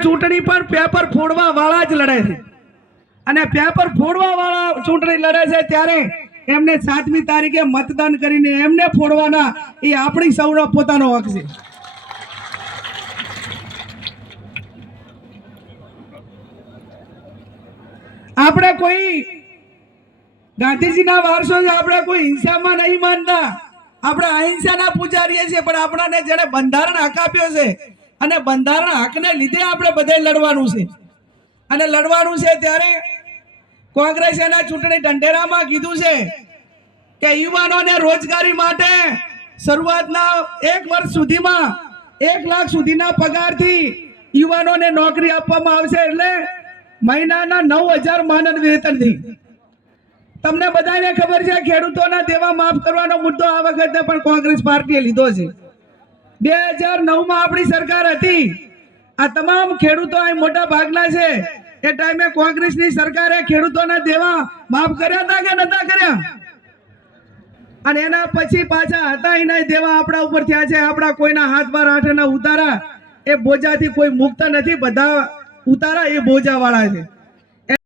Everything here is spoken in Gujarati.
ચૂંટણી પર પેપર ફોડવા વાળા જ લડે છે. અને પેપર ફોડવા વાળા ચૂંટણી લડે છે ત્યારે એમને સાતમી તારીખે મતદાન કરીને એમને ફોડવાના એ આપણી સૌનો પોતાનો હક છે. આપણે કોઈ ગાંધીજીના વારસો આપણે કોઈ હિંસામાં નહીં માનતા. આપણે અહિંસાના પૂજારીએ છીએ, પણ આપણાને જેને બંધારણ હક આપ્યો છે અને બંધારણ હકને લીધે આપણે બધે લડવાનું છે. અને લડવાનું છે ત્યારે કોંગ્રેસ એના ચૂંટણી ઢંઢેરામાં કીધું છે કે યુવાનોને રોજગારી માટે શરૂઆતના એક વર્ષ સુધીમાં એક લાખ સુધીના પગારથી યુવાનોને નોકરી આપવામાં આવશે એટલે મહિનાના નવ હજાર માનદ વેતનથી. તમને બધાને ખબર છે ખેડૂતોના દેવા માફ કરવાનો મુદ્દો આ વખતે પણ કોંગ્રેસ પાર્ટીએ લીધો છે. બે હજાર નવમાં આપણી સરકાર હતી. આ તમામ ખેડૂતો અહીં મોટા ભાગના છે. એ ટાઈમે કોંગ્રેસની સરકારે ખેડૂતોના દેવા માફ કર્યા હતા કે નતા કર્યા? અને એના પછી પાછા હતા એના દેવા આપણા ઉપર થયા છે. આપણા કોઈના હાથ બાર આઠના ઉતારા. એ બોજાથી કોઈ મુક્ત નથી. બધા ઉતારા એ બોજા વાળા છે.